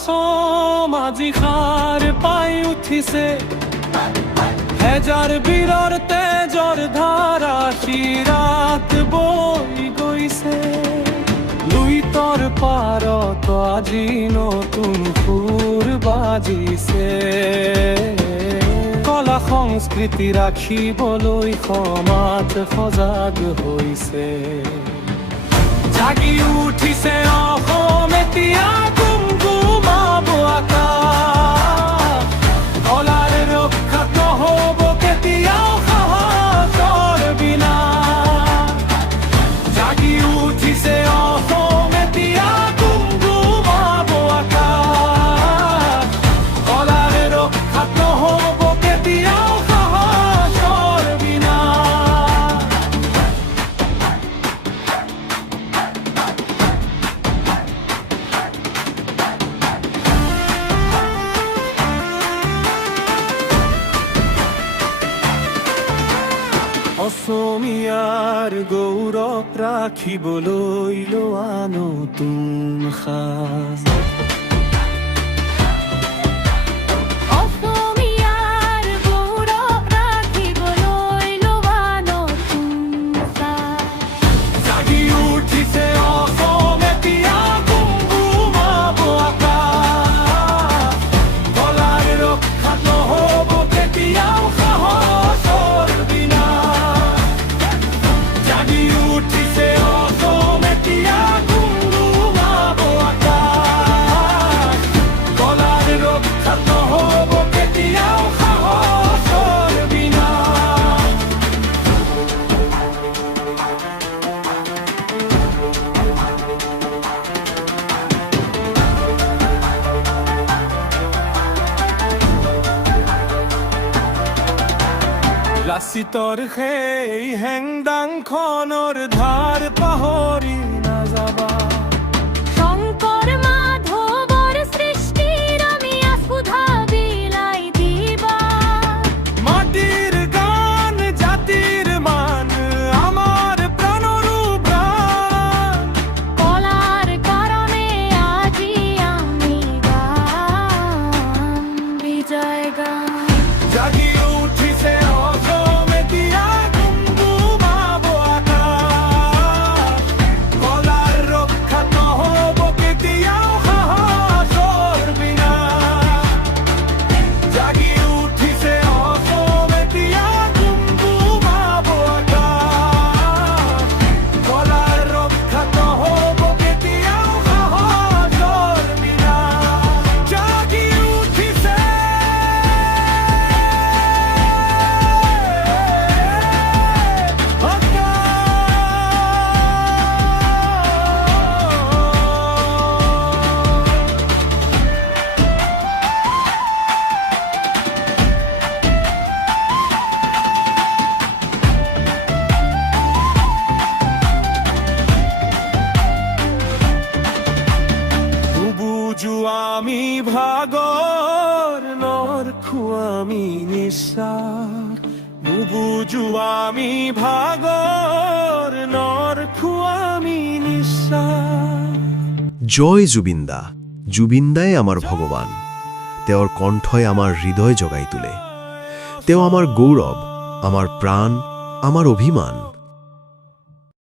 অসম আজি খাৰ পাই উঠিছে হেজাৰ বীৰৰ তেজৰ ধাৰা শিৰাত বৈ গৈছে লুইতৰ পাৰত আজি নতুন সুৰ বাজিছে কলা সংস্কৃতি ৰাখিবলৈ সমাজ সজাগ হৈছে জাগি উঠিছে অসম এতিয়া গুমগুমাব আকাশ কলাৰ ৰক্ষা নহ'ব কেতিয়াও সাহসৰ বিনা জাগি উঠিছে অসম এতিয়া গুমগুমাব আকাশ কলাৰ ৰক্ষা নহ'ব কেতিয়াও সাহসৰ বিনা অসমীয়াৰ গৌৰৱ ৰাখিবলৈ লোৱা নতুন সাজ অসমীয়াৰ গৌৰৱ ৰাখিবলৈ লোৱা নতুন সাজ জাগি উঠিছে অসম এতিয়া গুমগুমাব আকাশ কলাৰ ৰক্ষা নহ'ব কেতিয়াও সাহসৰ বিনা জাগি উঠিছে অসম এতিয়া গুমগুমাব আকাশ কলাৰ ৰক্ষা নহ'ব কেতিয়াও সাহসৰ বিনা লাচিতৰ সেই হেংদাংখনৰ ধাৰ পাহৰি নাযাবা শংকৰ মাধৱৰ সৃষ্টিৰ আমি আস্পৃহা বিলাই দিবা মাটিৰ গান জাতিৰ মান আমাৰ প্ৰাণৰো প্ৰাণ কলাৰ কাৰণে আজি আমি গাম বিজয় গান জাগি উঠিছে অসম এতিয়া গুমগুমাব আকাশ কলাৰ ৰক্ষা নহ'ব কেতিয়াও সাহসৰ বিনা জাগি উঠিছে অসম এতিয়া গুমগুমাব আকাশ কলাৰ ৰক্ষা নহ'ব কেতিয়াও সাহসৰ বিনা জাগি উঠিছে নুবুজো আমি ভাগৰ নৰখো আমি নিশ্বাস নুবুজো আমি ভাগৰ নৰখো আমি নিশ্বাস জয় জুবিন দা জুবিন দাই আমাৰ ভগৱান তেওঁৰ কণ্ঠই আমাৰ হৃদয় জগাই তোলে তেওঁ আমাৰ গৌৰৱ আমাৰ প্ৰাণ আমাৰ অভিমান